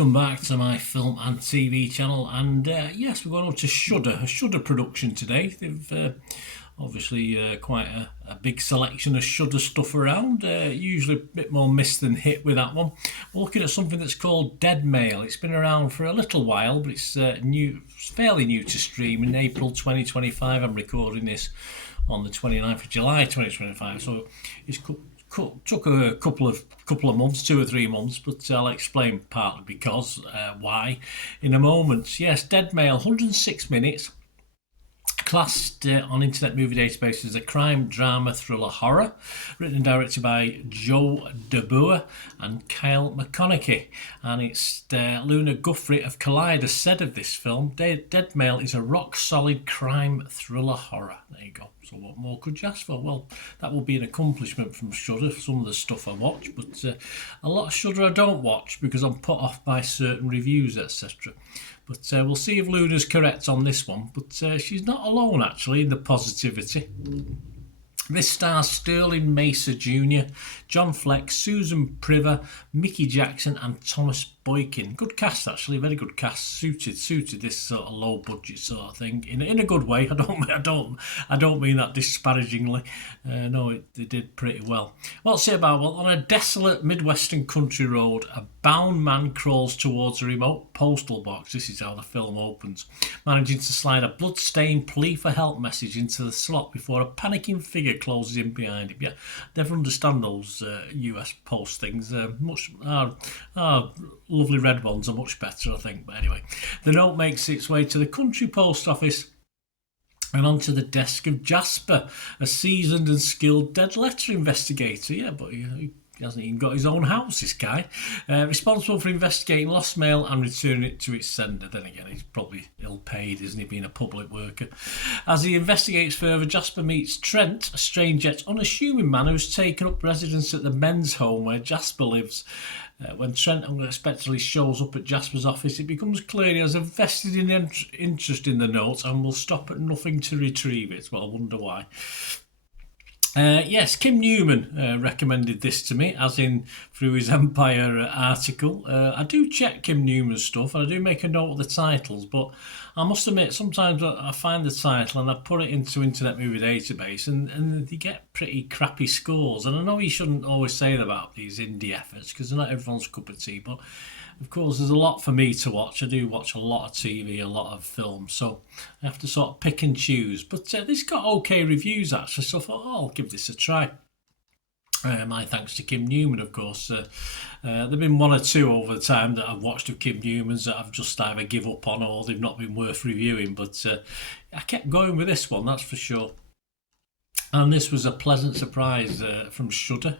welcome back to my film and TV channel. And yes, we're going on to Shudder, a Shudder production today. They've obviously quite a big selection of Shudder stuff around, usually a bit more miss than hit with that one. We're looking at something that's called Dead Mail. It's been around for a little while, but it's fairly new to stream in April 2025. I'm recording this on the 29th of July 2025, so it's took a couple of months, 2 or 3 months, but I'll explain partly because why in a moment. Yes, Dead Mail, 106 minutes, classed on Internet Movie Database as a crime, drama, thriller, horror, written and directed by Joe DeBoer and Kyle McConaughey, and it's Luna Guthrie of Collider said of this film, Dead Mail is a rock-solid crime, thriller, horror. There you go. So what more could you ask for? Well, that will be an accomplishment from Shudder, some of the stuff I watch, but a lot of Shudder I don't watch because I'm put off by certain reviews, etc. But we'll see if Luna's correct on this one. But she's not alone, actually, in the positivity. This stars Sterling Mesa Jr., John Fleck, Susan Priver, Mickey Jackson and Thomas Boykin. Good cast, actually, very good cast. Suited this sort of low budget sort of thing in a good way. I don't mean that disparagingly. No, they did pretty well. What's it about? Well, on a desolate Midwestern country road, a bound man crawls towards a remote postal box. This is how the film opens, managing to slide a blood-stained plea for help message into the slot before a panicking figure closes in behind him. Yeah, never understand those US post things. Our lovely red ones are much better, I think. But anyway, the note makes its way to the country post office and onto the desk of Jasper, a seasoned and skilled dead letter investigator. Yeah, but he hasn't even got his own house, this guy. Responsible for investigating lost mail and returning it to its sender. Then again, he's probably ill-paid, isn't he, being a public worker? As he investigates further, Jasper meets Trent, a strange yet unassuming man who's taken up residence at the men's home where Jasper lives. When Trent unexpectedly shows up at Jasper's office, it becomes clear he has a vested interest in the note and will stop at nothing to retrieve it. Well, I wonder why. Yes, Kim Newman recommended this to me, as in through his Empire article. I do check Kim Newman's stuff and I do make a note of the titles, but I must admit sometimes I find the title and I put it into Internet Movie Database and they get pretty crappy scores. And I know you shouldn't always say that about these indie efforts because they're not everyone's cup of tea, but of course, there's a lot for me to watch. I do watch a lot of TV, a lot of films, so I have to sort of pick and choose. But this got okay reviews, actually, so I thought, I'll give this a try. My thanks to Kim Newman, of course. There have been 1 or 2 over the time that I've watched of Kim Newman's that I've just either give up on or they've not been worth reviewing. But I kept going with this one, that's for sure. And this was a pleasant surprise from Shudder.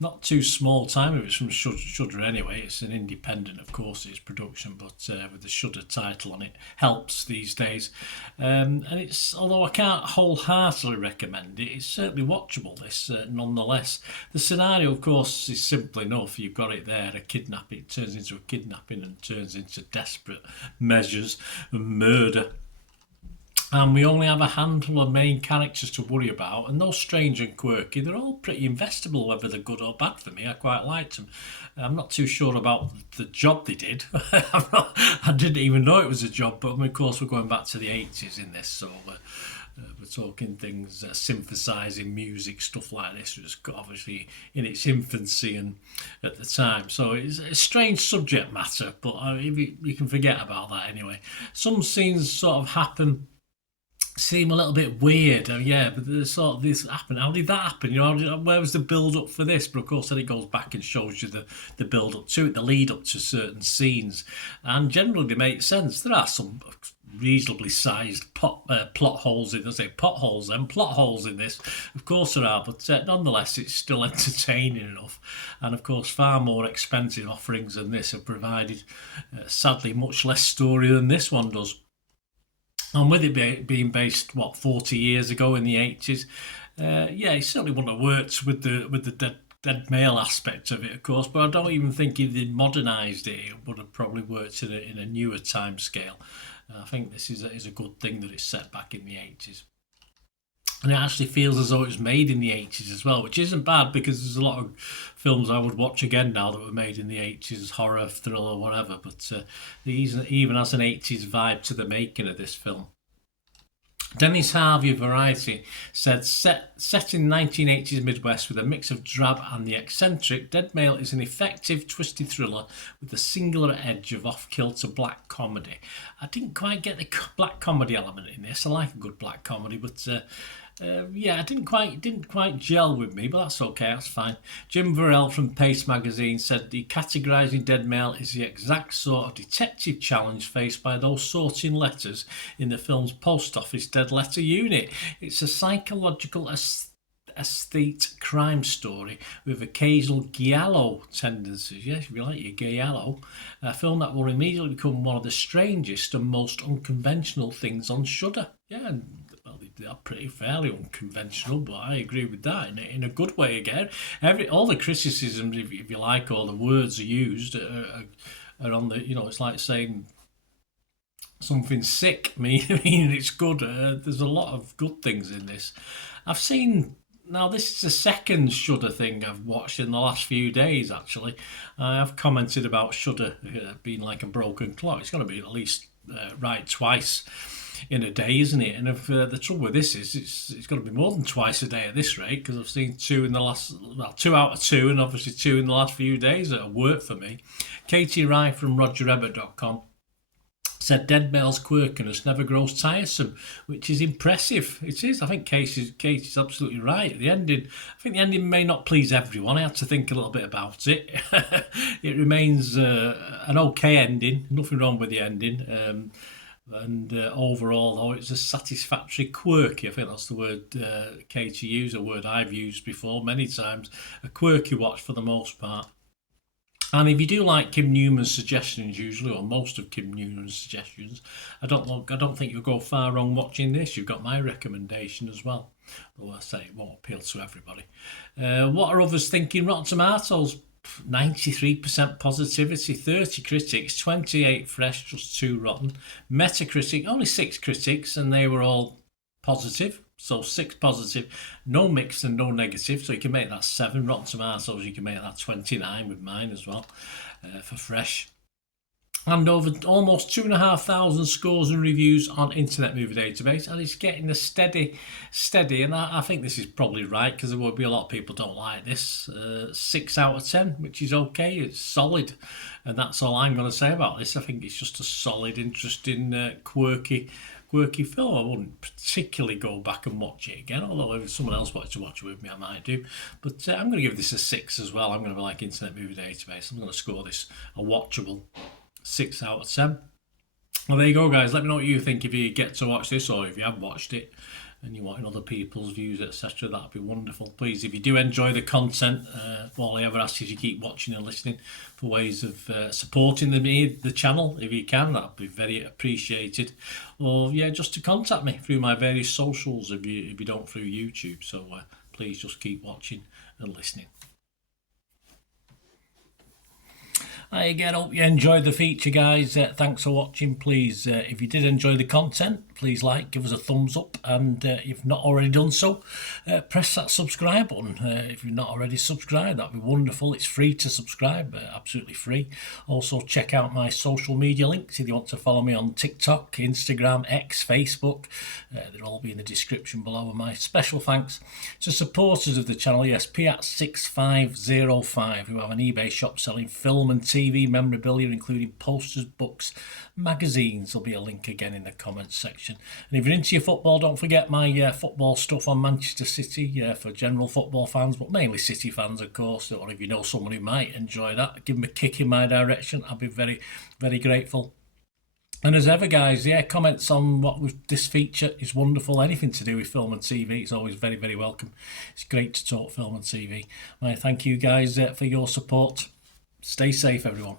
Not too small time if it's from Shudder anyway. It's an independent, of course, it's production, but with the Shudder title on it helps these days. And it's, although I can't wholeheartedly recommend it, it's certainly watchable, this nonetheless. The scenario, of course, is simple enough. You've got it there, a kidnapping. It turns into a kidnapping and turns into desperate measures and murder. And we only have a handful of main characters to worry about, and those strange and quirky. They're all pretty investable, whether they're good or bad for me. I quite liked them. I'm not too sure about the job they did. I didn't even know it was a job, but of course we're going back to the 80s in this, so we're talking things, synthesizing music, stuff like this, was obviously in its infancy and at the time. So it's a strange subject matter, but you can forget about that anyway. Some scenes sort of seem a little bit weird, but there's sort of this happened. How did that happen? Where was the build up for this? But of course, then it goes back and shows you the build up to it, the lead up to certain scenes, and generally they make sense. There are some reasonably sized plot holes in. I say potholes, then plot holes in this. Of course there are, but nonetheless, it's still entertaining enough. And of course, far more expensive offerings than this have provided, sadly, much less story than this one does. And with it being based, 40 years ago in the 80s, it certainly wouldn't have worked with the dead mail aspect of it, of course, but I don't even think if they'd modernised it, it would have probably worked in a newer time scale. I think this is a good thing that it's set back in the 80s. And it actually feels as though it was made in the 80s as well, which isn't bad because there's a lot of films I would watch again now that were made in the 80s, horror, thriller, whatever. But even has an 80s vibe to the making of this film. Dennis Harvey of Variety said, set in 1980s Midwest with a mix of drab and the eccentric, Dead Male is an effective, twisted thriller with a singular edge of off-kilter black comedy. I didn't quite get the black comedy element in this. I like a good black comedy, but yeah, it didn't quite gel with me, but that's okay, that's fine. Jim Varell from Pace magazine said the categorising Dead Male is the exact sort of detective challenge faced by those sorting letters in the film's post office dead letter unit. It's a psychological aesthete crime story with occasional giallo tendencies. Yes, if you like your giallo, a film that will immediately become one of the strangest and most unconventional things on Shudder. Yeah, well, they are pretty fairly unconventional, but I agree with that in a good way again. All the criticisms, if you like, all the words are used are on the, it's like saying something sick. I mean it's good. There's a lot of good things in this. I've seen. Now, this is the second Shudder thing I've watched in the last few days, actually. I've commented about Shudder being like a broken clock. It's going to be at least right twice in a day, isn't it? And if the trouble with this is it's going to be more than twice a day at this rate, because I've seen two out of two, and obviously two in the last few days that have worked for me. Katie Rye from RogerEbbett.com said Dead Male's quirkiness never grows tiresome, which is impressive. It is. I think Katie's absolutely right. The ending, I think the ending may not please everyone. I had to think a little bit about it. It remains an okay ending. Nothing wrong with the ending. And overall, though, it's a satisfactory quirky. I think that's the word Katie used, a word I've used before many times. A quirky watch for the most part. And if you do like Kim Newman's suggestions, usually, or most of Kim Newman's suggestions, I don't think you'll go far wrong watching this. You've got my recommendation as well. Though I say it won't appeal to everybody. What are others thinking? Rotten Tomatoes, 93% positivity, 30 critics, 28 fresh, just 2 rotten. Metacritic, only 6 critics, and they were all positive. So 6 positive, no mixed and no negative. So you can make that 7. Rotten Tomatoes, you can make that 29 with mine as well for fresh. And over almost 2,500 scores and reviews on Internet Movie Database, and it's getting a steady, and I think this is probably right, because there will be a lot of people don't like this. 6 out of 10, which is okay. It's solid, and that's all I'm going to say about this. I think it's just a solid, interesting, quirky film. I wouldn't particularly go back and watch it again, although if someone else wanted to watch it with me, I might do. But I'm going to give this a 6 as well. I'm going to be like Internet Movie Database. I'm going to score this a watchable 6 out of 10. Well, there you go, guys. Let me know what you think if you get to watch this, or if you have watched it and you want other people's views, etc. That'd be wonderful. Please, if you do enjoy the content, all I ever ask is you keep watching and listening for ways of supporting the channel. If you can, that'd be very appreciated. Or yeah, just to contact me through my various socials if you don't through YouTube. So please just keep watching and listening. Hi again, hope you enjoyed the feature, guys. Thanks for watching. Please, if you did enjoy the content, please give us a thumbs up, and if not already done so, press that subscribe button. If you're not already subscribed, that'd be wonderful. It's free to subscribe, absolutely free. Also, check out my social media links if you want to follow me on TikTok, Instagram, X, Facebook. They'll all be in the description below. And my special thanks to supporters of the channel, yes, Piat6505, who have an eBay shop selling film and TV memorabilia, including posters, books, magazines. There'll be a link again in the comments section. And if you're into your football, don't forget my football stuff on Manchester City for general football fans, but mainly City fans, of course. Or if you know someone who might enjoy that, give them a kick in my direction. I'll be very, very grateful. And as ever, guys, comments on this feature is wonderful. Anything to do with film and TV is always very, very welcome. It's great to talk film and TV. I thank you guys for your support. Stay safe, everyone.